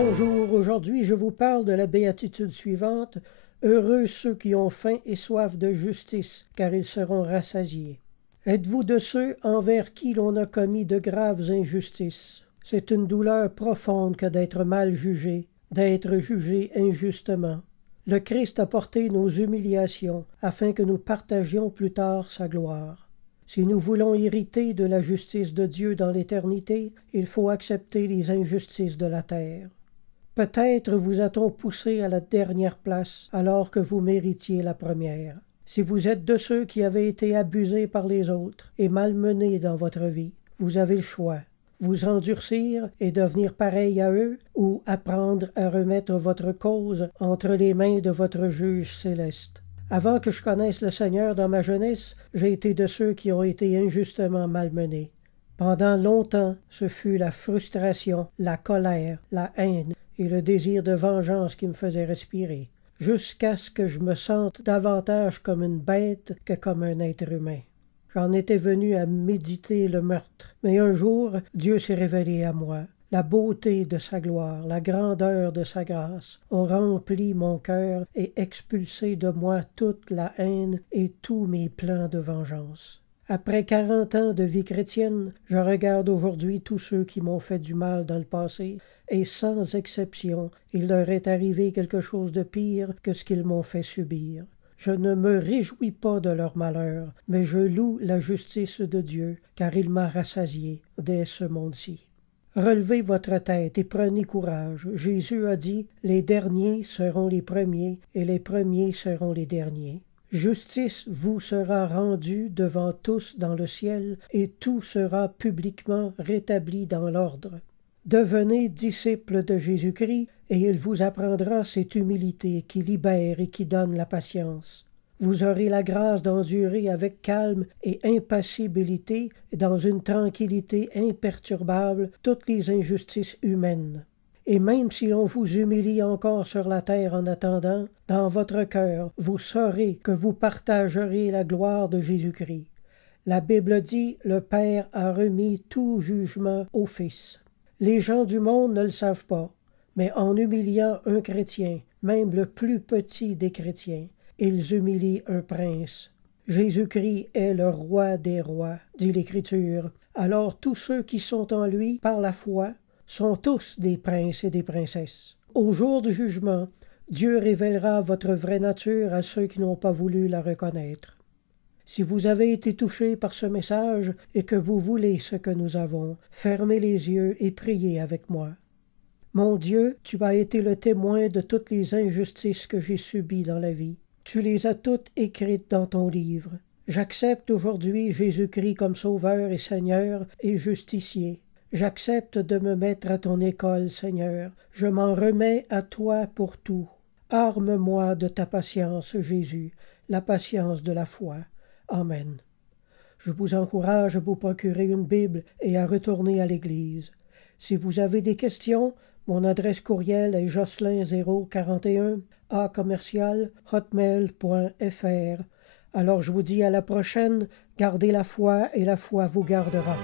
Bonjour, aujourd'hui je vous parle de la béatitude suivante. Heureux ceux qui ont faim et soif de justice, car ils seront rassasiés. Êtes-vous de ceux envers qui l'on a commis de graves injustices? C'est une douleur profonde que d'être mal jugé, d'être jugé injustement. Le Christ a porté nos humiliations, afin que nous partagions plus tard sa gloire. Si nous voulons hériter de la justice de Dieu dans l'éternité, il faut accepter les injustices de la terre. Peut-être vous a-t-on poussé à la dernière place alors que vous méritiez la première. Si vous êtes de ceux qui avaient été abusés par les autres et malmenés dans votre vie, vous avez le choix. Vous endurcir et devenir pareil à eux, ou apprendre à remettre votre cause entre les mains de votre juge céleste. Avant que je connaisse le Seigneur dans ma jeunesse, j'ai été de ceux qui ont été injustement malmenés. Pendant longtemps, ce fut la frustration, la colère, la haine et le désir de vengeance qui me faisaient respirer, jusqu'à ce que je me sente davantage comme une bête que comme un être humain. J'en étais venu à méditer le meurtre, mais un jour, Dieu s'est révélé à moi. La beauté de sa gloire, la grandeur de sa grâce ont rempli mon cœur et expulsé de moi toute la haine et tous mes plans de vengeance. Après 40 ans de vie chrétienne, je regarde aujourd'hui tous ceux qui m'ont fait du mal dans le passé, et sans exception, il leur est arrivé quelque chose de pire que ce qu'ils m'ont fait subir. Je ne me réjouis pas de leur malheur, mais je loue la justice de Dieu, car il m'a rassasié dès ce monde-ci. Relevez votre tête et prenez courage. Jésus a dit, « Les derniers seront les premiers, et les premiers seront les derniers. » Justice vous sera rendue devant tous dans le ciel, et tout sera publiquement rétabli dans l'ordre. Devenez disciples de Jésus-Christ, et il vous apprendra cette humilité qui libère et qui donne la patience. Vous aurez la grâce d'endurer avec calme et impassibilité, dans une tranquillité imperturbable, toutes les injustices humaines. Et même si l'on vous humilie encore sur la terre en attendant, dans votre cœur, vous saurez que vous partagerez la gloire de Jésus-Christ. La Bible dit, « Le Père a remis tout jugement au Fils ». Les gens du monde ne le savent pas, mais en humiliant un chrétien, même le plus petit des chrétiens, ils humilient un prince. Jésus-Christ est le roi des rois, dit l'Écriture. Alors tous ceux qui sont en lui, par la foi, sont tous des princes et des princesses. Au jour du jugement, Dieu révélera votre vraie nature à ceux qui n'ont pas voulu la reconnaître. Si vous avez été touché par ce message et que vous voulez ce que nous avons, fermez les yeux et priez avec moi. Mon Dieu, tu as été le témoin de toutes les injustices que j'ai subies dans la vie. Tu les as toutes écrites dans ton livre. J'accepte aujourd'hui Jésus-Christ comme Sauveur et Seigneur et Justicier. J'accepte de me mettre à ton école, Seigneur. Je m'en remets à toi pour tout. Arme-moi de ta patience, Jésus, la patience de la foi. Amen. Je vous encourage à vous procurer une Bible et à retourner à l'Église. Si vous avez des questions, mon adresse courriel est jocelyn041@hotmail.fr. Alors je vous dis à la prochaine, gardez la foi et la foi vous gardera.